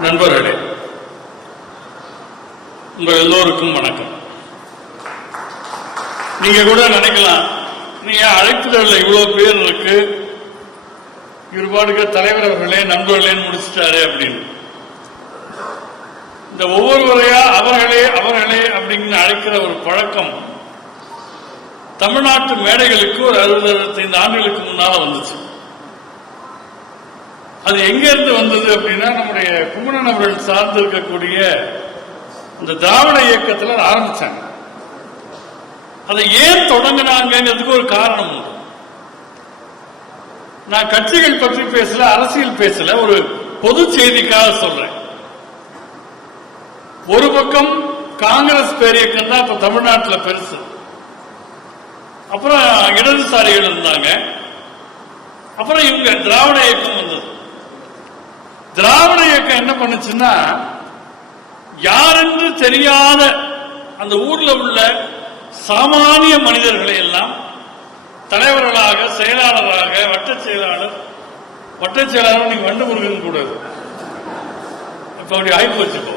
நண்பர்களே உங்கள் எல்லோருக்கும் வணக்கம். நீங்க கூட நினைக்கலாம் நீங்க அழைப்புதல்ல இவ்வளவு பேர் இருக்கு இருபாடுக தலைவர் அவர்களே நண்பர்களேன்னு முடிச்சிட்டாரு அப்படின்னு. இந்த ஒவ்வொருவரையா அவர்களே அவர்களே அப்படின்னு அழைக்கிற ஒரு பழக்கம் தமிழ்நாட்டு மேடைகளுக்கு ஒரு அறுபது அறுபத்தைந்து ஆண்டுகளுக்கு முன்னால வந்துச்சு. அது எங்க இருந்து வந்தது அப்படின்னா நம்முடைய குமரன் அவர்கள் சார்ந்து இருக்கக்கூடிய இந்த திராவிட இயக்கத்தில் ஆரம்பிச்சாங்க. அதை ஏன் தொடங்கினாங்கிறதுக்கு ஒரு காரணம் உண்டு? நான் கட்சிகள் பற்றி பேசல அரசியல் பேசல ஒரு பொது செய்திக்காக சொல்றேன். ஒரு பக்கம் காங்கிரஸ் பேரியக்கம் தான் இப்ப தமிழ்நாட்டில் பெருசு. அப்புறம் இடதுசாரிகள் இருந்தாங்க. அப்புறம் இவங்க திராவிட இயக்கம் வந்தது. திராவிட இயக்கம் என்ன பண்ணுச்சுன்னா யாரென்று தெரியாத அந்த ஊர்ல உள்ள சாமானிய மனிதர்களை எல்லாம் தலைவர்களாக செயலாளராக வட்டச் செயலாளர் வட்டச் செயலாளர் நீங்க வண்டு முருகன் கூடாது இப்ப அப்படி ஆய்வு வச்சுக்கோ.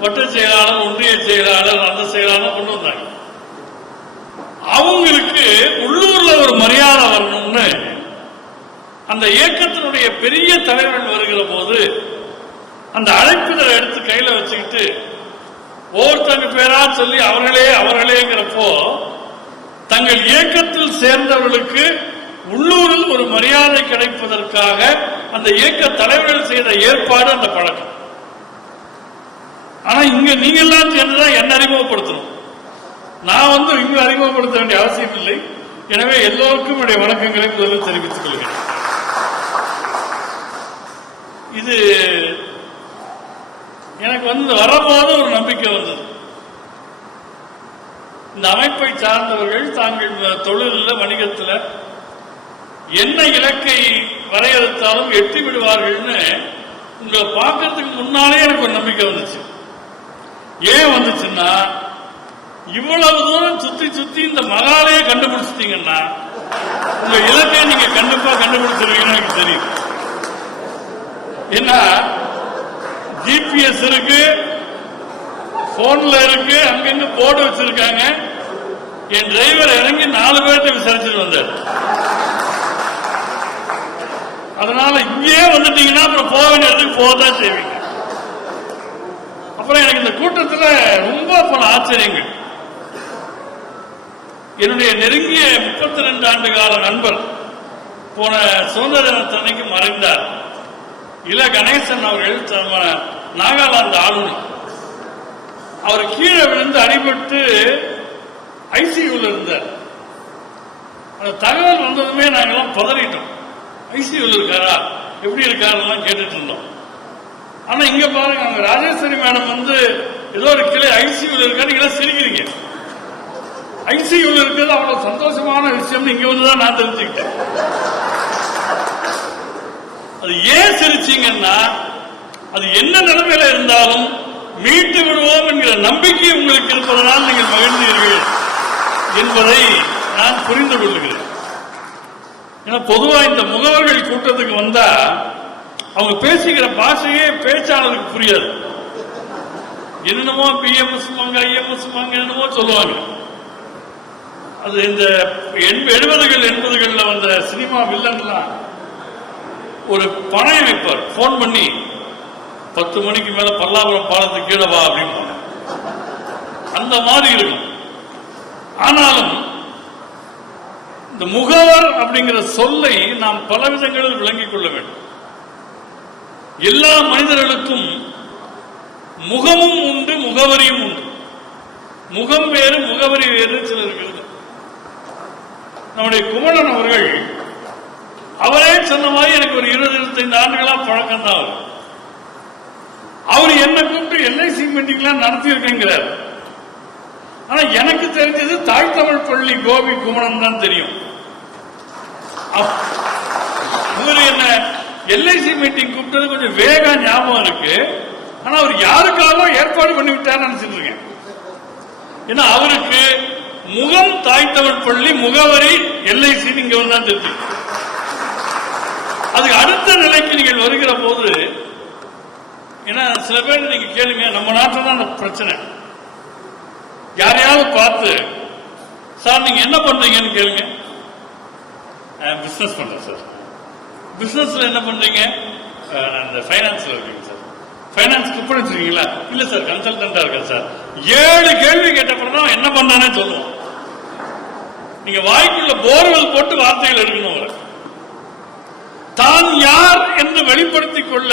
வட்டச் செயலாளர் ஒன்றிய செயலாளர் அந்த செயலாளர் கொண்டு வந்தாங்க. அவங்களுக்கு உள்ளூர்ல ஒரு மரியாதை வரணும்னு அந்த இயக்கத்தினுடைய பெரிய தலைவர்கள் வருகிற போது அந்த அழைப்புதலை எடுத்து கையில வச்சுக்கிட்டு ஒவ்வொருத்தங்க பேரா சொல்லி அவர்களே அவர்களேங்கிறப்போ தங்கள் இயக்கத்தில் சேர்ந்தவர்களுக்கு உள்ளூரில் ஒரு மரியாதை கிடைப்பதற்காக அந்த இயக்க தலைவர்கள் செய்த ஏற்பாடு அந்த பழக்கம். ஆனா இங்க நீங்க எல்லாம் சேர்ந்துதான் என்ன அறிமுகப்படுத்தணும். நான் வந்து இங்கு அறிமுகப்படுத்த வேண்டிய அவசியம் இல்லை. எனவே எல்லோருக்கும் என்னுடைய வணக்கங்களை முதலில் தெரிவித்துக் கொள்கிறேன். இது எனக்கு வந்து வரபோது ஒரு நம்பிக்கை வந்தது. இந்த அமைப்பை சார்ந்தவர்கள் தாங்கள் தொழிலில் வணிகத்தில் என்ன இலக்கை வரையறுத்தாலும் எட்டி விடுவார்கள்னு உங்களை பார்க்கறதுக்கு முன்னாலே எனக்கு ஒரு நம்பிக்கை வந்துச்சு. ஏன் வந்துச்சுன்னா இவ்வளவு தூரம் சுத்தி சுத்தி இந்த மகாலையே கண்டுபிடிச்சிட்டீங்கன்னா உங்க இலக்கை நீங்க கண்டிப்பா கண்டுபிடிச்சிருவீங்கன்னு எனக்கு தெரியும். ஏன்னா ஜிபிஎஸ் இருக்கு. போன்ல இருக்கு. அங்கங்க போர்டு வச்சிருக்காங்க. என் டிரைவர் இறங்கி நாலு பேர்த்த விசாரிச்சுட்டு வந்தார். அதனால இங்கேயே வந்துட்டீங்கன்னா அப்புறம் போக வேண்டிய இடத்துக்கு போகத்தான் செய்வீங்க. அப்புறம் எனக்கு இந்த கூட்டத்தில் ரொம்ப பல ஆச்சரியங்கள். என்னுடைய நெருங்கிய முப்பத்தி ரெண்டு ஆண்டு கால நண்பர் போன சுதந்திர தினத்தன்னைக்கு மறைந்தார். இள கணேசன் அவர்கள் நாகாலாந்து ஆளுநர். அவர் கீழே விழுந்து அடிபட்டு ஐசியூல இருந்தார். அந்த தகவல் வந்ததுமே நாங்கெல்லாம் பதறிட்டோம். ஐசியூல இருக்காரா? எப்படி இருக்காருலாம் கேட்டுட்டு இருந்தோம். ஆனா இங்க பாருங்க அவங்க ராஜேஸ்வரி மேடம் வந்து ஏதோ ஒரு கிளை ஐசியூல இருக்கா எல்லாம் சிரிக்கிறீங்க. ஐசியூல இருக்கிறது அவ்வளவு சந்தோஷமான விஷயம்னு இங்க வந்துதான் நான் தெரிஞ்சுக்கிட்டேன். அது ஏன் சிரிச்சீங்கன்னா அது என்ன நிலைமையில இருந்தாலும் மீட்டு விடுவோம் என்கிற நம்பிக்கை உங்களுக்கு இருப்பதனால் நீங்கள் மகிழ்ந்தீர்கள் என்பதை நான் புரிந்து கொள்கிறேன். ஏன்னா பொதுவா இந்த முகவர்கள் கூட்டத்துக்கு வந்தா அவங்க பேசுகிற பாஷையே பேச்சாளருக்கு புரியாது. என்னென்னமோ பிஎம்எஸ் ஐஎம்எஸ் என்னமோ சொல்லுவாங்க. அது இந்த எழுபதுகள் எண்பதுகள்ல வந்த சினிமா வில்லன்லாம் ஒரு பணையம் வைப்பார். போன் பண்ணி பத்து மணிக்கு மேல பல்லாபுரம் பாலத்துக்கு கீழே வா அப்படின்னு அந்த மாதிரி இருக்கும். ஆனாலும் இந்த முகவர் அப்படிங்கிற சொல்லை நாம் பல விதங்களில் விளங்கிக் கொள்ள வேண்டும். எல்லா மனிதர்களுக்கும் முகமும் உண்டு முகவரியும் உண்டு. முகம் வேறு முகவரி வேறு சிலர் இருக்கிறது நம்முடைய குமரன் அவர்கள் அவரே சொன்ன மாதிரி எனக்கு ஒரு இருபது இருபத்தைந்து ஆண்டுகளா பழக்கம் தான் அவர் அவர் என்ன கூப்பிட்டு எல்ஐசி மீட்டிங் எல்லாம் நடத்தியிருக்கேங்கிறார். ஆனா எனக்கு தெரிஞ்சது தாய் தமிழ் பள்ளி கோபி குமரன் தான் தெரியும். இவர் என்ன எல்ஐசி மீட்டிங் கூப்பிட்டது கொஞ்சம் வேகம் ஞாபகம் இருக்கு. ஆனா அவர் யாருக்காக ஏற்பாடு பண்ணி விட்டார் நினைச்சிட்டு இருக்கேன் ஏன்னா அவருக்கு முகம் தாய் தமிழ் பள்ளி முகவரி எல்ஐசி இங்க வந்தா தெரிஞ்சு அதுக்கு அடுத்த நிலைக்கு நீங்கள் வருகிற போது ஏன்னா சில பேர் நீங்க கேளுங்க நம்ம நாட்டில் தான் பிரச்சனை. யாரையாவது பார்த்து சார் நீங்க என்ன பண்றீங்கன்னு கேளுங்க. பிசினஸ் பண்றேன் சார் பிசினஸ்ல என்ன பண்றீங்க? அந்த நான் இந்த ஃபைனான்ஸ்ல இருக்கேங்க சார் ஃபைனான்ஸ் கிளிப் வச்சிருக்கீங்களா? இல்ல சார் கன்சல்டண்டா இருக்கேன் சார் ஏழு கேள்வி கேட்டப்பறம் தான் என்ன பண்ணானே சொல்லுவோம் நீங்க வாய்க்குள்ள போர்வெல் போட்டு வார்த்தைகள் எடுக்கணும் உங்களுக்கு தான் யார் என்று வெளிப்படுத்திக் கொள்ள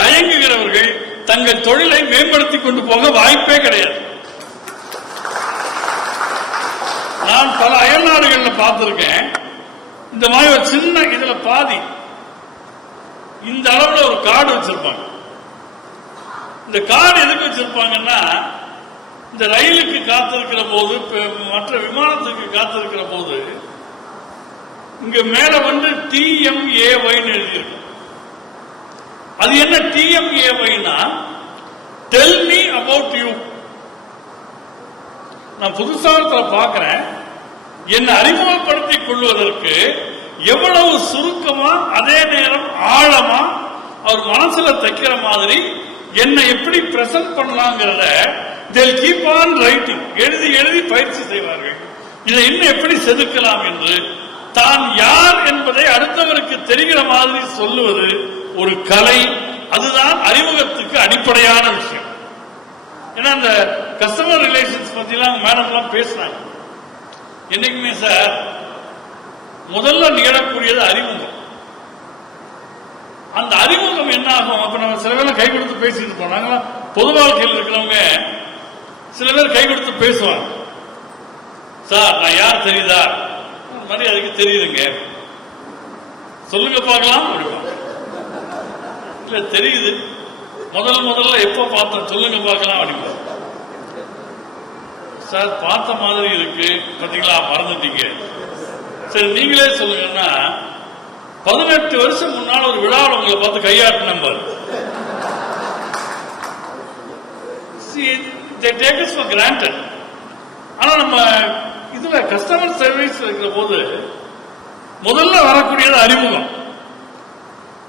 தயங்குகிறவர்கள் தங்கள் தொழிலை மேம்படுத்திக் கொண்டு போக வாய்ப்பே கிடையாது. நான் பல அயல் நாடுகளில் பார்த்திருக்கேன். இந்த மாதிரி ஒரு சின்ன இதுல பாதி இந்த அளவுல ஒரு கார்டு வச்சிருப்பாங்க. இந்த கார்டு எதுக்கு வச்சிருப்பாங்கன்னா இந்த ரயிலுக்கு காத்திருக்கிற போது மற்ற விமானத்துக்கு காத்திருக்கிற போது இங்க மேல வந்து டிஎம்ஏஒய்னு எழுதியிருக்கு. அது என்ன டிஎம்ஏஒய்னா டெல் மீ அபவுட் யூ நான் புதுசாகத்தில் பார்க்கிறேன். என்னை அறிமுகப்படுத்திக் கொள்வதற்கு எவ்வளவு சுருக்கமா அதே நேரம் ஆழமா அவர் மனசுல தைக்கிற மாதிரி என்னை எப்படி பிரசன்ட் பண்ணலாங்கிறத they'll கீப் ஆன் ரைட்டிங் எழுதி எழுதி பயிற்சி செய்வார்கள். இதை இன்னும் எப்படி செதுக்கலாம் என்று தான் யார் என்பதை அடுத்தவருக்கு தெரிகிற மாதிரி சொல்லுவது ஒரு கலை. அதுதான் அறிமுகத்துக்கு அடிப்படையான விஷயம். ஏன்னா அந்த கஸ்டமர் ரிலேஷன்ஸ் பத்திலாம் மேடம் எல்லாம் பேசினாங்க என்னைக்குமே சார் முதல்ல நிகழக்கூடியது அறிமுகம். அந்த அறிமுகம் என்ன ஆகும் அப்ப நம்ம சில பேர் கை கொடுத்து பேசிட்டு போனாங்க பொது வாழ்க்கையில் இருக்கிறவங்க சில பேர் கை கொடுத்து பேசுவாங்க. சார் நான் யார் தெரியுதா? மரியாதைக்கு தெரியுதுங்க. சொல்லுங்க பார்க்கலாம். இல்ல தெரியுது. முதல் முதல்ல எப்ப பார்த்தோம்? சொல்லுங்க பார்க்கலாம் அப்படிங்க. சார் பார்த்த மாதிரி இருக்கு. பாத்தீங்களா? மறந்துட்டீங்க. சரி நீங்களே சொல்லுங்கன்னா பதினெட்டு வருஷம் முன்னால் ஒரு விழாவில் உங்களை பார்த்து கையாட்டு நம்பர். டேக் இஸ் கிராண்டட் ஆனா நம்ம இதுல கஸ்டமர் சர்வீஸ் இருக்கிற போது முதல்ல வரக்கூடியது அறிமுகம்.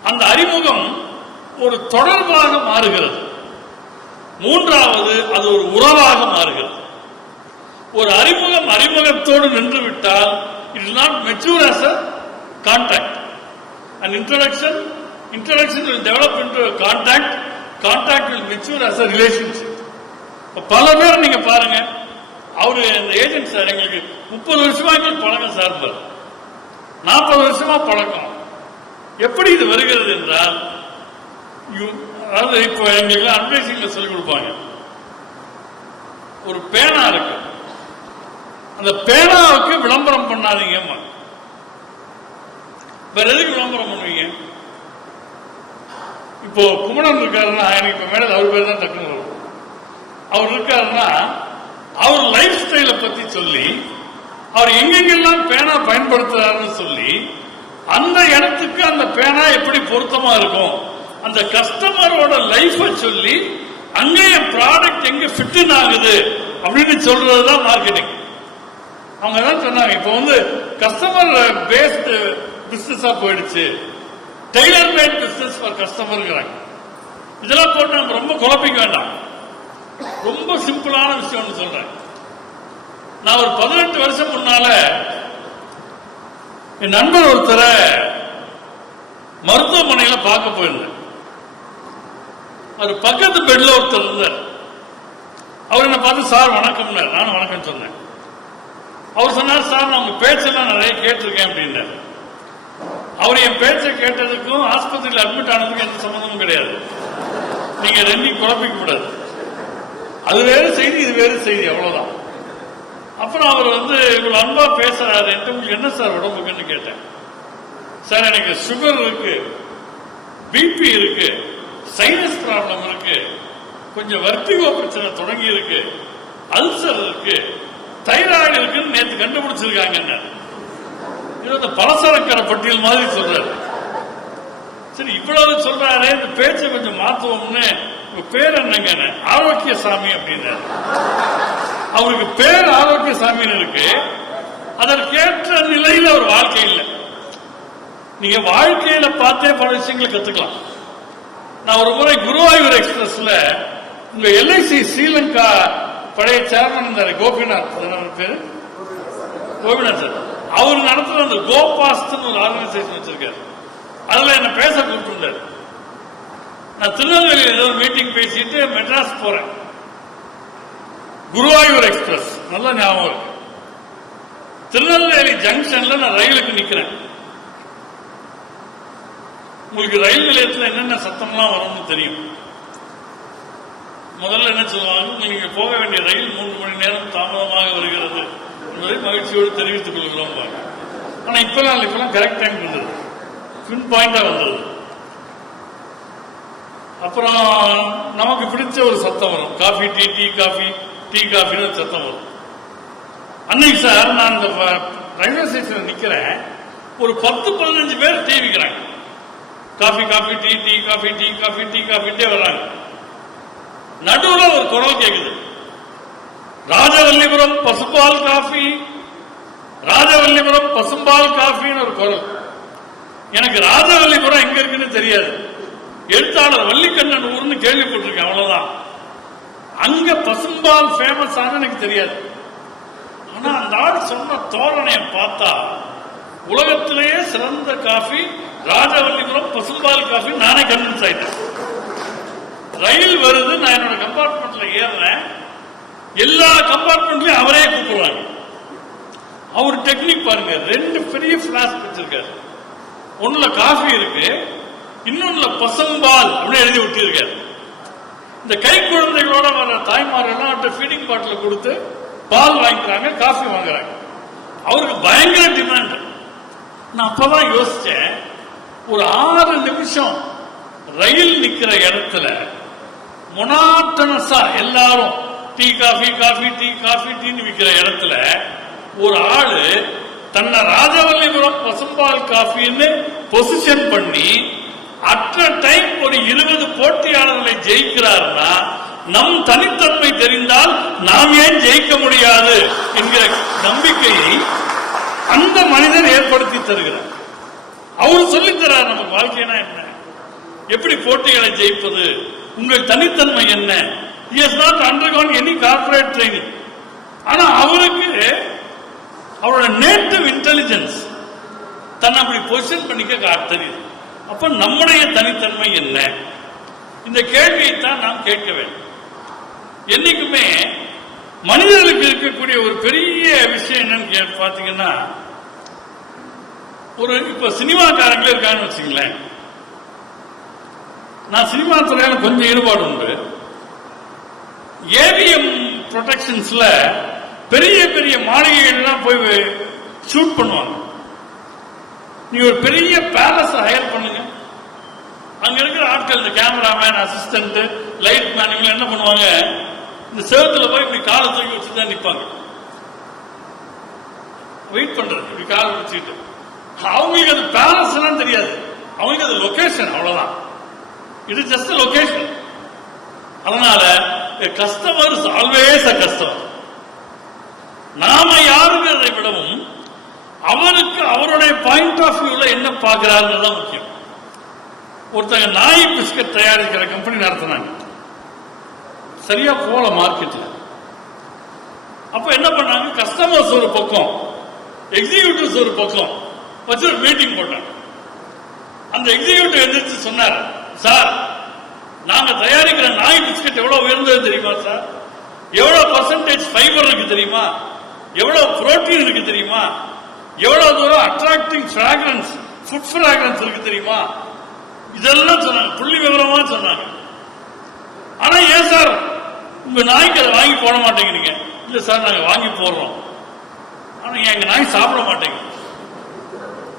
அந்த அறிமுகம் ஒரு தொடர்பாக மாறுகிறது. மூன்றாவது அது ஒரு உறவாக மாறுகிறது. ஒரு அறிமுகம் அறிமுகத்தோடு நின்று விட்டால் it is not mature as a contact and introduction introduction will develop into contact will mature as a relationship பல பேர் நீங்க பாருங்க. அவரு அந்த ஏஜென்ட் சார் எங்களுக்கு முப்பது வருஷமா எங்களுக்கு பழக்கம் சார் நாற்பது வருஷமா பழக்கம். எப்படி இது வருகிறது என்றால் அதாவது இப்போ எங்களுக்கு அட்வைசிங்ல சொல்லிக் கொடுப்பாங்க. ஒரு பேனா இருக்கு. அந்த பேனாவுக்கு விளம்பரம் பண்ணாதீங்கம்மா வேற எதுக்கு விளம்பரம் பண்ணுவீங்க? இப்போ குமணன் இருக்காருன்னா எனக்கு இப்ப மேடல் அவர் பேர் தான் டக்குன்னு வரும். அவர் இருக்காருன்னா அவர் லைஃப் ஸ்டைலை பத்தி சொல்லி அவர் எங்கெங்கெல்லாம் பேனா பயன்படுத்துறாருன்னு சொல்லி அந்த இடத்துக்கு அந்த பேனா எப்படி பொருத்தமா இருக்கும்? அந்த கஸ்டமரோட லைஃப சொல்லி அங்கே என் ப்ராடக்ட் எங்க ஃபிட்டின் ஆகுது அப்படின்னு சொல்றதுதான் மார்க்கெட்டிங் அவங்க தான் சொன்னாங்க இப்போ வந்து கஸ்டமர் பேஸ்டு பிசினஸா போயிடுச்சு. டெய்லர் மேட் பிசினஸ் ஃபார் கஸ்டமருங்கிறாங்க இதெல்லாம் போட்டு நம்ம ரொம்ப குழப்பிக்க வேண்டாம். ரொம்ப சிம்பிளான விஷயம் ஒன்று சொல்றேன். நான் ஒரு பதினெட்டு வருஷம் முன்னால என் நண்பர் ஒருத்தரை மருத்துவமனையில பார்க்க போயிருந்தேன். அவர் பக்கத்து பெட்ல ஒருத்தர் இருந்தார். அவர் என்ன பார்த்து சார் வணக்கம்னார் நானும் வணக்கம் சொன்னேன். அவர் சொன்னார் சார் நான் உங்க பேச்செல்லாம் நிறைய கேட்டிருக்கேன் அப்படின்னு அவர் என் பேச்சை கேட்டதுக்கும் ஆஸ்பத்திரியில் அட்மிட் ஆனதுக்கும் எந்த சம்மந்தமும் கிடையாது. நீங்க ரெண்டையும் குழப்பிக்க கூடாது. அது வேறு செய்தி இது வேறு செய்தி அவ்வளவுதான். அப்புறம் அவர் வந்து இவ்வளவு அன்பா பேசுறாரு என்ன சார் உடம்புக்குன்னு கேட்டேன். சார் எனக்கு சுகர் இருக்கு பிபி இருக்கு சைனஸ் ப்ராப்ளம் இருக்கு கொஞ்சம் வர்த்திகோ பிரச்சனை தொடங்கி இருக்கு அல்சர் இருக்கு தைராய்டு இருக்குன்னு நேற்று கண்டுபிடிச்சிருக்காங்க இது அந்த பலசரக்கர பட்டியல் மாதிரி சொல்றாரு. சரி இவ்வளவு சொல்றாரு இந்த பேச்சை கொஞ்சம் மாத்துவோம்னு உங்க பேர் என்னங்க ஆரோக்கியசாமி அப்படின்னாரு. அவருக்கு பேர் ஆரோக்கிய ஆரோக்கியசாமின்னு இருக்கு. அதற்கேற்ற நிலையில் அவர் வாழ்க்கை இல்லை. நீங்க வாழ்க்கையில பார்த்தே பல விஷயங்களை கத்துக்கலாம். நான் ஒரு முறை குருவாயூர் எக்ஸ்பிரஸ்ல உங்க எல்ஐசி ஸ்ரீலங்கா பழைய சேர்மன் இருந்தாரு கோபிநாத். பேரு? கோபிநாத் சார். அவர் நடத்துற அந்த கோபாஸ்ட்னு ஒரு ஆர்கனைசேஷன் வச்சிருக்காரு. அதுல என்ன பேச கூப்பிட்டுருந்தாரு. நான் திருநெல்வேலியில் ஏதோ மீட்டிங் பேசிட்டு மெட்ராஸ் போறேன். குருவாயூர் எக்ஸ்பிரஸ். நல்ல ஞாபகம் இருக்கு. திருநெல்வேலி ஜங்ஷன்ல நான் ரயிலுக்கு நிக்கிறேன். உங்களுக்கு ரயில் நிலையத்தில் என்னென்ன சத்தம்லாம் வரும்னு தெரியும். முதல்ல என்ன சொல்லுவாங்க நீங்க போக வேண்டிய ரயில் மூன்று மணி நேரம் தாமதமாக வருகிறது என்பதை மகிழ்ச்சியோடு தெரிவித்துக் கொள்கிறோம் ஆனா இப்பெல்லாம் நான் இப்பெல்லாம் கரெக்ட் டைம் வந்தது. பின் பாயிண்டா வந்தது. அப்புறம் நமக்கு பிடிச்ச ஒரு சத்தம் வரும். Coffee tea tea coffee tea காஃபின்னு ஒரு சத்தம் வரும். அன்னைக்கு சார் நான் இந்த ரயில்வே ஸ்டேஷனில் நிக்கிறேன். ஒரு பத்து பதினஞ்சு பேர் டீ விற்கிறாங்க coffee coffee tea tea coffee tea coffee tea காஃபிட்டே வர்றாங்க. நடுவில் ஒரு குரல் கேட்குது ராஜவல்லிபுரம் பசும்பால் காஃபி ராஜவல்லிபுரம் பசும்பால் காஃபின்னு ஒரு குரல். எனக்கு ராஜவல்லிபுரம் எங்க இருக்குன்னு தெரியாது. எழுத்தாளர் வள்ளிக்கண்ணன் ஊர்னு கேள்விப்பட்டிருக்கேன் அவ்வளவுதான். அங்க பசும்பால் ஃபேமஸ் ஆன எனக்கு தெரியாது. ஆனா அந்த ஆள் சொன்ன தோரணையை பார்த்தா உலகத்திலேயே சிறந்த காஃபி ராஜவல்லிபுரம் பசும்பால் காஃபி நானே கன்வின்ஸ் ஆயிட்டேன். ரயில் வருது நான் என்னோட கம்பார்ட்மெண்ட்ல ஏறுறேன். எல்லா கம்பார்ட்மெண்ட்லயும் அவரே கூப்பிடுறாங்க அவர் டெக்னிக் பாருங்க ரெண்டு பெரிய பிளாஸ்க் வச்சிருக்காரு. ஒண்ணுல காஃபி இருக்கு இன்னொன்னுல பசும்பால் அப்படின்னு எழுதி விட்டிருக்காரு இந்த கை குழந்தைகளோட வர தாய்மாரெல்லாம் அவர்கிட்ட ஃபீடிங் பாட்டில் கொடுத்து பால் வாங்கிக்கிறாங்க காஃபி வாங்குறாங்க. அவருக்கு பயங்கர டிமாண்ட் நான் அப்பதான் யோசிச்சேன் ஒரு ஆறு நிமிஷம் ரயில் நிக்கிற இடத்துல மொனாட்டனஸா எல்லாரும் tea coffee coffee tea coffee டீன்னு விற்கிற இடத்துல ஒரு ஆளு தன்னை ராஜவல்லிபுரம் பசும்பால் காஃபின்னு பொசிஷன் பண்ணி அற்ற டைம் ஒரு இருபது போட்டியாளர்களை ஜெயிக்கிறார்னா நம் தனித்தன்மை தெரிந்தால் நாம் ஏன் ஜெயிக்க முடியாது என்கிற நம்பிக்கையை அந்த மனிதன் ஏற்படுத்தி தருகிறார். அவர் சொல்லித்தரார் நமக்கு வாழ்க்கைனா என்ன? எப்படி போட்டிகளை ஜெயிப்பது? உங்கள் தனித்தன்மை என்ன? Is not undergone any corporate training ஆனா அவருக்கு அவரோட நேட்டிவ் இன்டெலிஜென்ஸ் தன்னை அப்படி பொசிஷன் பண்ணிக்க கா- தெரியுது. அப்ப நம்முடைய தனித்தன்மை என்ன? இந்த கேள்வியை தான் நாம் கேட்க வேண்டும். என்னைக்குமே மனிதர்களுக்கு இருக்கக்கூடிய ஒரு பெரிய விஷயம் என்னன்னு கே- பாத்தீங்கன்னா ஒரு இப்ப சினிமாக்காரங்களே இருக்காங்கன்னு வச்சுங்களேன் நான் சினிமா துறையில கொஞ்சம் ஈடுபாடு உண்டு. ஏவிஎம் ப்ரொடெக்ஷன்ஸ்ல பெரிய பெரிய மாளிகைகள்லாம் போய் ஷூட் பண்ணுவாங்க. நீ ஒரு பெரிய பேலஸ் ஹயர் பண்ணுங்க. அங்க இருக்கிற ஆட்கள் இந்த கேமராமேன் அசிஸ்டன்ட் லைட் மேன் இவங்க என்ன பண்ணுவாங்க? இந்த சேவத்துல போய் இப்படி காலை தூக்கி வச்சு தான் நிற்பாங்க வெயிட் பண்றது. இப்படி காலை வச்சுட்டு அவங்களுக்கு அது பேலஸ் எல்லாம் தெரியாது. அவங்களுக்கு அது லொகேஷன் அவ்வளவுதான். இது ஜஸ்ட் லொகேஷன் அதனால கஸ்டமர்ஸ் ஆல்வேஸ் அ கஸ்டமர் நாம யாருங்கிறதை விடவும் அவருக்கு அவருடைய பாயிண்ட் ஆஃப் வியூல என்ன பார்க்குறாருன்னு தான் முக்கியம். ஒருத்தங்க நாய் பிஸ்கட் தயாரிக்கிற கம்பெனி நடத்தினாங்க. சரியா போல மார்க்கெட்ல அப்ப என்ன பண்ணாங்க? கஸ்டமர்ஸ் ஒரு பக்கம் எக்ஸிகியூட்டிவ்ஸ் ஒரு பக்கம் வச்சு ஒரு மீட்டிங் போட்டாங்க. அந்த எக்ஸிக்யூட்டிவ் எந்திரிச்சு சொன்னார் சார் நாங்க தயாரிக்கிற நாய் பிஸ்கட் எவ்வளவு உயர்ந்தது தெரியுமா சார்? எவ்வளவு பர்சன்டேஜ் ஃபைபர் இருக்கு தெரியுமா? எவ்வளவு புரோட்டீன் இருக்கு தெரியுமா? எவ்வளவு தூரம் அட்ராக்டிங் ஃபிராக்ரன்ஸ் ஃபுட் ஃபிராக்ரன்ஸ் இருக்கு தெரியுமா? இதெல்லாம் சொன்னாங்க. புள்ளி விவரமா சொன்னாங்க. ஆனா ஏன் சார் உங்க நாய்க்கு அதை வாங்கி போட மாட்டேங்கிறீங்க? இல்ல சார் நாங்க வாங்கி போடுறோம். ஆனா எங்க நாய் சாப்பிட மாட்டேங்குது?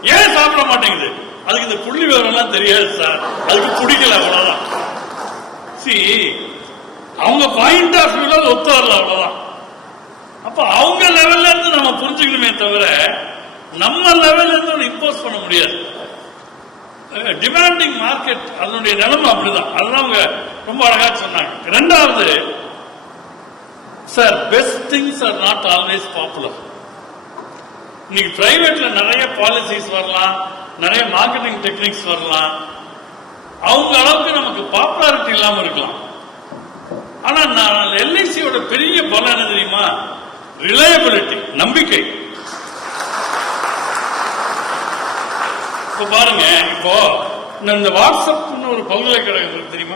ஏன் சாப்பிட மாட்டேங்குது? அதுக்கு இந்த புள்ளி விவரம்லாம் தெரியாது சார். அதுக்கு பிடிக்கல அவ்வளவுதான். சி அவங்க பாயிண்ட் ஆஃப் வியூல ஒத்து வரல அவ்வளவுதான். அப்ப அவங்க லெவல்ல இருந்து நம்ம புரிஞ்சுக்கணுமே தவிர நம்ம லெவல்ல இருந்து ஒன்று இம்போஸ் பண்ண முடியாது. டிமாண்டிங் மார்க்கெட் அதனுடைய நிலைமை அப்படிதான். அதுதான் அவங்க ரொம்ப அழகா சொன்னாங்க. ரெண்டாவது sir best things are not always popular இன்னைக்கு பிரைவேட்ல நிறைய பாலிசிஸ் வரலாம் நிறைய மார்க்கெட்டிங் டெக்னிக்ஸ் வரலாம். அவங்க அளவுக்கு நமக்கு பாப்புலாரிட்டி இல்லாம இருக்கலாம். ஆனா நான் எல்ஐசியோட பெரிய பலம் என்ன தெரியுமா? ரிலையபிலிட்டி நம்பிக்கை. இப்ப பாருங்க இப்போ இந்த- வாட்ஸ்அப்னு ஒரு பல்கலைக்கழகம் இருக்கு தெரியுமா?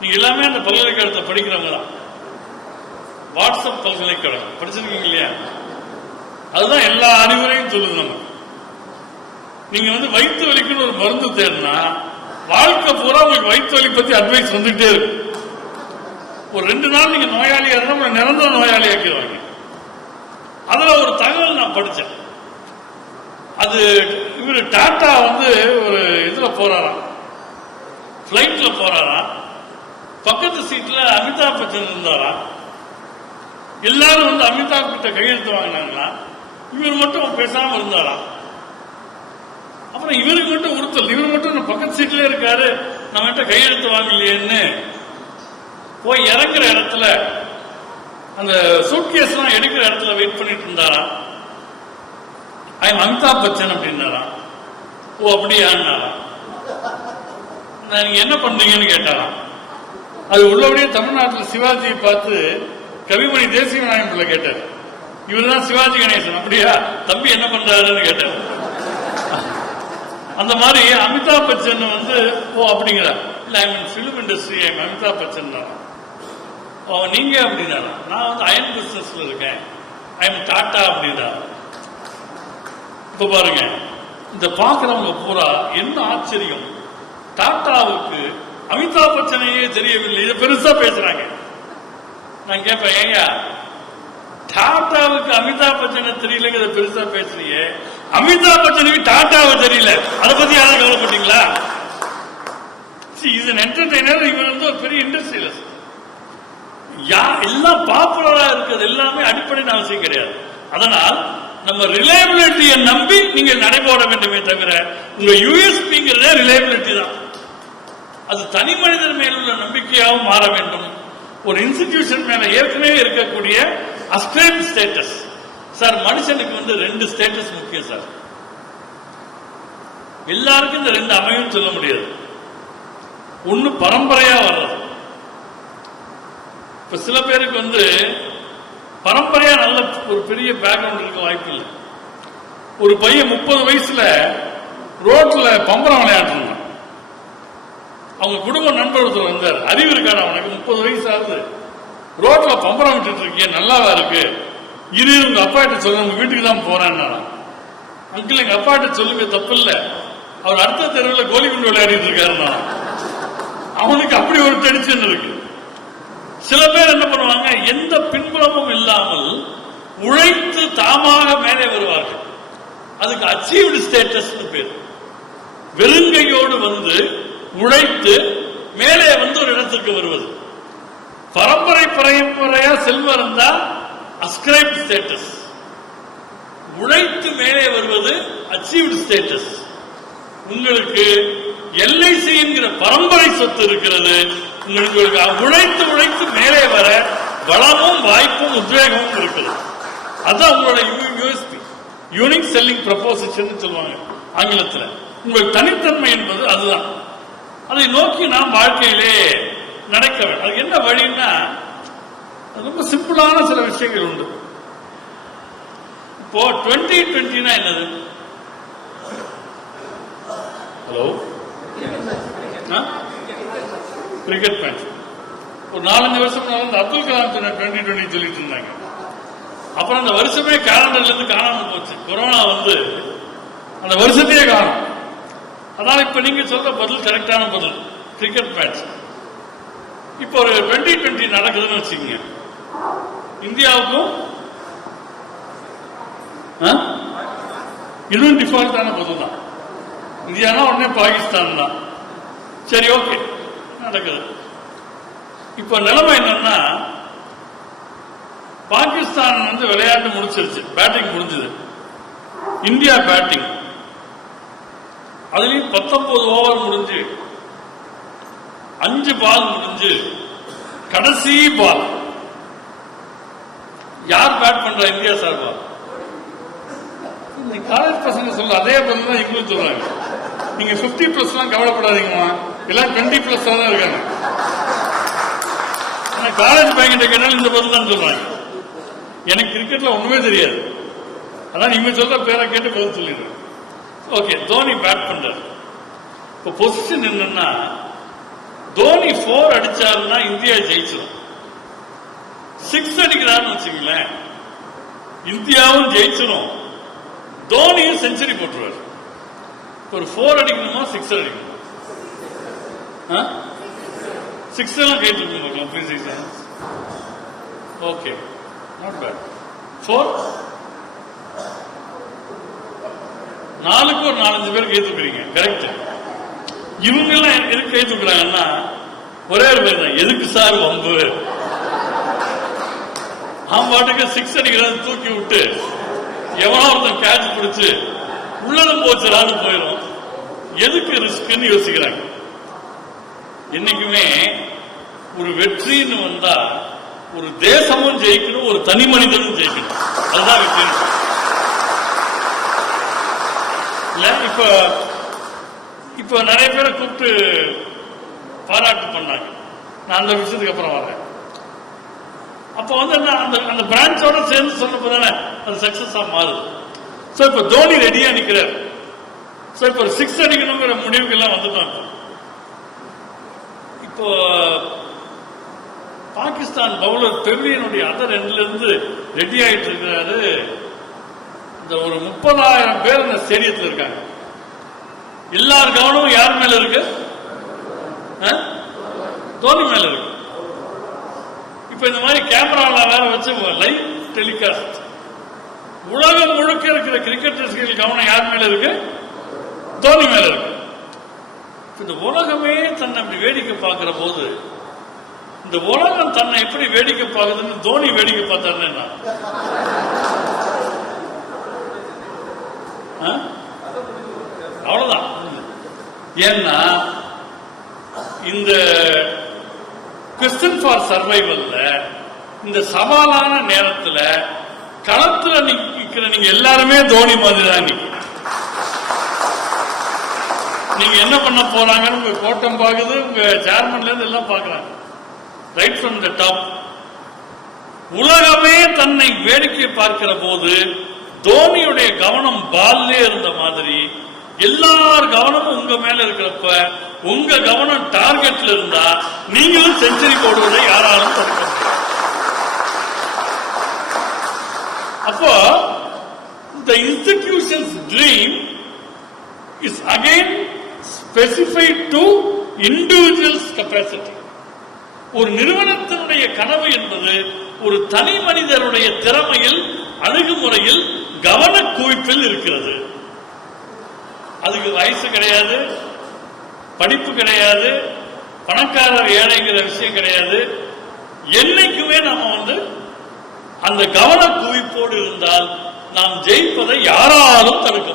நீங்க எல்லாமே அந்த பல்கலைக்கழகத்தை படிக்கிறவங்க தான். வாட்ஸ்அப் பல்கலைக்கழகம். படிச்சிருக்கீங்க இல்லையா? அதுதான் எல்லா அறிவுரையும் சொல்லுது நம்ம நீங்க வந்து வயிற்று வலிக்குன்னு ஒரு மருந்து தேடினா வாழ்க்கை பூரா உங்களுக்கு வயிற்று வலி பத்தி அட்வைஸ் வந்துகிட்டே இருக்கும். ஒரு ரெண்டு நாள் நீங்க நோயாளியா இருந்தா உங்களை நிரந்தர நோயாளி ஆக்கிடுவாங்க. அதுல ஒரு தகவல் நான் படிச்சேன். அது இவர் டாட்டா வந்து ஒரு இதுல போறாராம். பிளைட்ல போறாராம். பக்கத்து சீட்ல அமிதாப் பச்சன் இருந்தாராம். எல்லாரும் வந்து அமிதாப் கிட்ட கையெழுத்து வாங்கினாங்களா இவர் மட்டும் பேசாம இருந்தாராம். அப்புறம் இவருக்கு மட்டும் உறுத்தல். இவர் மட்டும் பக்கத்து சீட்ல இருக்காரு. நம்ம கிட்ட கையெழுத்து வாங்கலையேன்னு போய் இறக்குற இடத்துல அந்த சூட்கேஸ் எல்லாம் எடுக்கிற இடத்துல வெயிட் பண்ணிட்டு இருந்தாராம். ஐ அமிதாப் பச்சன் அப்படின்னாராம். ஓ அப்படியான்னாராம். நான் நீங்க என்ன பண்றீங்கன்னு கேட்டாராம். அது உள்ளபடியே தமிழ்நாட்டில் சிவாஜியை பார்த்து கவிமணி தேசிய விநாயகம் பிள்ளை கேட்டார். இவர் தான் சிவாஜி கணேசன் அப்படியா? தம்பி என்ன பண்றாருன்னு கேட்டார். அந்த மாதிரி அமிதாப் பச்சன் வந்து ஓ அப்படிங்கிறார். இல்ல I mean film industry I Amitabh Bachchan ஓ நீங்க அப்படின்னா நான் வந்து அயன் பிசினஸ்ல இருக்கேன். ஐ எம் டாட்டா அப்படின்னா இப்ப பாருங்க. இந்த பாக்குறவங்க பூரா என்ன ஆச்சரியம்? டாட்டாவுக்கு அமிதாப் பச்சனையே தெரியவில்லை. இதை பெருசா பேசுறாங்க. நான் கேட்பேன் ஏங்க டாட்டாவுக்கு அமிதாப் பச்சனை தெரியலங்கிறத பெருசா பேசுறீங்க அமிதாப் பச்சனுக்கு டாட்டாவை தெரியல. அதை பத்தி யாரும் கவலைப்பட்டீங்களா? இது என்டர்டைனர் இவர் வந்து ஒரு பெரிய இண்டஸ்ட்ரியல் யா எல்லாம் பாப்புலரா இருக்கிறது எல்லாமே அடிப்படையின் அவசியம் கிடையாது. அதனால் நம்ம ரிலையபிலிட்டியை நம்பி நீங்க நடைபோட வேண்டுமே தவிர உங்க யூஎஸ்பிங்கிறத ரிலையபிலிட்டி தான். அது தனி மனிதர் மேலுள்ள நம்பிக்கையாகவும் மாற வேண்டும். ஒரு இன்ஸ்டிடியூஷன் மேல ஏற்கனவே இருக்கக்கூடிய அஸ்டேம் ஸ்டேட்டஸ் சார் மனுஷனுக்கு வந்து ரெண்டு ஸ்டேட்டஸ் முக்கியம் சார். எல்லாருக்கும் இந்த ரெண்டு அமையும் சொல்ல முடியாது. ஒன்னு பரம்பரையா வர்றது. இப்ப சில பேருக்கு வந்து பரம்பரையா நல்ல ஒரு பெரிய பேக்ரவுண்ட் இருக்க வாய்ப்பு இல்லை ஒரு பையன் முப்பது வயசுல ரோட்ல பம்பரம் விளையாடுறாங்க அவங்க குடும்ப நண்பர் ஒருத்தர் வந்தார். அறிவு இருக்காரு அவனுக்கு. முப்பது வயசு ஆகுது. ரோட்ல பம்பரம் விட்டுட்டு இருக்கிய நல்லாவா இருக்கு? இரு உங்க அப்பாட்ட சொல்ல உங்க வீட்டுக்கு தான் போறேன்னா அங்கிள் எங்க அப்பாட்ட சொல்லுங்க. தப்பு இல்ல அவர் அடுத்த தெருவில் கோலி குண்டு விளையாடிட்டு இருக்காருன்னா அவனுக்கு அப்படி ஒரு டென்ஷன் இருக்கு. சில பேர் என்ன பண்ணுவாங்க எந்த பின்புலமும் இல்லாமல் உழைத்து தாமாக மேலே வருவார்கள். அதுக்கு அச்சீவ்டு ஸ்டேட்டஸ் பேர். வெறுங்கையோடு வந்து உழைத்து மேலே வந்து ஒரு இடத்துக்கு வருவது. பரம்பரை பரம்பரையா செல்வம் இருந்தா அஸ்கிரைப் ஸ்டேட்டஸ் உழைத்து மேலே வருவது அச்சீவ்டு ஸ்டேட்டஸ் உங்களுக்கு எல்ஐசி என்கிற பரம்பரை சொத்து இருக்கிறது. உங்களுக்கு உழைத்து உழைத்து மேலே வர வளமும் வாய்ப்பும் உத்வேகமும் இருக்குது. அதுதான் உங்களோட யூஎஸ்பி. யூனிக் செல்லிங் ப்ரப்போசிஷன் சொல்லுவாங்க ஆங்கிலத்தில். உங்கள் தனித்தன்மை என்பது அதுதான். அதை நோக்கி நாம் வாழ்க்கையிலே நடக்க வேண்டும். அதுக்கு என்ன வழின்னா ரொம்ப சிம்பிளான சில விஷயங்கள் உண்டு. இப்போ டுவெண்ட்டி டுவெண்ட்டினா என்னது? ஹலோ? கிரிக்கெட் மேட்ச் ஒரு நாலஞ்சு வருஷம் முன்னால அப்துல் கலாம் சொன்ன டுவெண்ட்டி டுவெண்ட்டி சொல்லிட்டு இருந்தாங்க. அப்புறம் அந்த வருஷமே கேலண்டர்ல இருந்து காணாம போச்சு. கொரோனா வந்து அந்த வருஷத்தையே காணும். அதான் இப்ப நீங்க சொல்ற பதில் கரெக்டான பதில். கிரிக்கெட் மேட்ச் இப்போ ஒரு டுவெண்ட்டி டுவெண்ட்டி நடக்குதுன்னு வச்சுக்கோங்க. இந்தியாவுக்கும் ஆ? இதுவும் டிஃபால்ட்டான பதில் தான் இந்தியானா உடனே பாகிஸ்தான் தான் சரி ஓகே நடக்குது. இப்போ நிலைமை என்னன்னா பாகிஸ்தான் வந்து விளையாட்டு முடிச்சிருச்சு. பேட்டிங் முடிஞ்சது. இந்தியா பேட்டிங் அதுலயும் பத்தொன்பது ஓவர் முடிஞ்சு அஞ்சு பால் முடிஞ்சு கடைசி பால் யார் பேட் பண்றா இந்தியா சார்பா காலேஜ் பசங்க சொல்ற அதே பதில் தான் இவங்களும் சொல்றாங்க. நீங்க பிப்டி பிளஸ் எல்லாம் கவலைப்படாதீங்கம்மா. எல்லாம் 20 பிளஸ் தான் இருக்காங்க. ஆனா காலேஜ் பையன்கிட்ட கேட்டாலும் இந்த பதில் தான் சொல்றாங்க எனக்கு கிரிக்கெட்ல ஒண்ணுமே தெரியாது. அதான் இவங்க சொல்ற பேரை கேட்டு பதில் சொல்லிடுறேன் ஓகே தோனி பேட் பண்றாரு. இப்போ பொசிஷன் என்னன்னா தோனி ஃபோர் அடிச்சாருன்னா இந்தியா ஜெயிச்சிடும் சிக்ஸ் அடிக்கிறான்னு வச்சுங்களேன் இந்தியாவும் ஜெயிச்சிடும் தோனியும் செஞ்சுரி போட்டுருவார். ஒரு ஃபோர் அடிக்கணுமா சிக்ஸ் அடிக்கணும்? சிக்ஸ் எல்லாம் கேட்டு தூக்க பார்க்கலாம் ஓகே நாட் பேட் ஃபோர் நாலுக்கு ஒரு நாலஞ்சு பேர் கை தூக்குறீங்க கரெக்ட் இவங்க எல்லாம் எதுக்கு கை தூக்குறாங்கன்னா ஒரே ஒரு பேர் தான் எதுக்கு சார் வம்பு? அவன் பாட்டுக்கு சிக்ஸ் அடிக்கிறது தூக்கி விட்டு எவனோ ஒருத்தன் கேட்ச் பிடிச்சு உள்ளதும் போச்சுடான்னு போயிடும் எதுக்கு ரிஸ்க்னு யோசிக்கிறாங்க. என்னைக்குமே ஒரு வெற்றின்னு வந்தா ஒரு தேசமும் ஜெயிக்கணும் ஒரு தனி மனிதனும் ஜெயிக்கணும். அதுதான் வெற்றி இல்ல இப்ப இப்ப நிறைய பேரை கூப்பிட்டு பாராட்டு பண்ணாங்க. நான் அந்த விஷயத்துக்கு அப்புறம் வரேன். அப்ப வந்து என்ன அந்த அந்த பிரான்ச்சோட சேர்ந்து சொன்னப்போ தானே அது சக்சஸா மாறுது. சோ இப்போ தோனி ரெடியா நிக்கிறார். சோ இப்போ சிக்ஸ் அடிக்கணுங்கிற முடிவுகள்லாம் வந்துட்டான் இப்போ. பாகிஸ்தான் பவுலர் பெவிலியனுடைய அதர் எண்ட்ல ரெடி ஆயிட்டு இருக்கிறாரு இந்த ஒரு முப்பதாயிரம் பேர் இந்த ஸ்டேடியத்தில் இருக்காங்க. எல்லார் கவனமும் யார் மேல இருக்கு? ஆ? தோனி மேல இருக்கு. இப்ப இந்த மாதிரி கேமரால வேற வச்சு லைவ் டெலிகாஸ்ட் உலகம் முழுக்க இருக்கிற கிரிக்கெட் ரசிகர்கள் கவனம் யார் மேல இருக்கு? தோனி மேல இருக்கு. இந்த உலகமே தன்னை அப்படி வேடிக்கை பார்க்கிற போது இந்த உலகம் தன்னை எப்படி வேடிக்கை பார்க்குதுன்னு தோனி வேடிக்கை பார்த்தாருன்னா என்ன? ஆ? அவ்வளவுதான் ஏன்னா இந்த கிறிஸ்டன் ஃபார் சர்வைவல்ல இந்த சவாலான நேரத்தில் களத்தில் நிற்கிற நீங்க எல்லாருமே தோனி மாதிரி தான் நீங்க என்ன பண்ண போறாங்கன்னு உங்க கோட்டம் பாக்குது உங்க சேர்மன்ல இருந்து எல்லாம் பாக்குறாங்க. ரைட் ஃப்ரம் த டாப் உலகமே தன்னை வேடிக்கை பார்க்கிற போது தோனியுடைய கவனம் பால்லே இருந்த மாதிரி எல்லார் கவனமும் உங்க மேல இருக்கிறப்ப உங்க கவனம் டார்கெட்ல இருந்தா நீங்களும் செஞ்சுரி போடுவதை யாராலும் தடுக்க அப்போ the institution's dream is again specified to individuals capacity ஒரு நிறுவனத்தினுடைய கனவு என்பது ஒரு தனி மனிதருடைய திறமையில் அணுகுமுறையில் கவன குவிப்பில் இருக்கிறது. அதுக்கு வயசு கிடையாது படிப்பு கிடையாது பணக்காரர் ஏழைங்கிற விஷயம் கிடையாது. என்னைக்குமே நம்ம வந்து அந்த கவன குவிப்போடு இருந்தால் நாம் ஜெயிப்பதை யாராலும் தடுக்க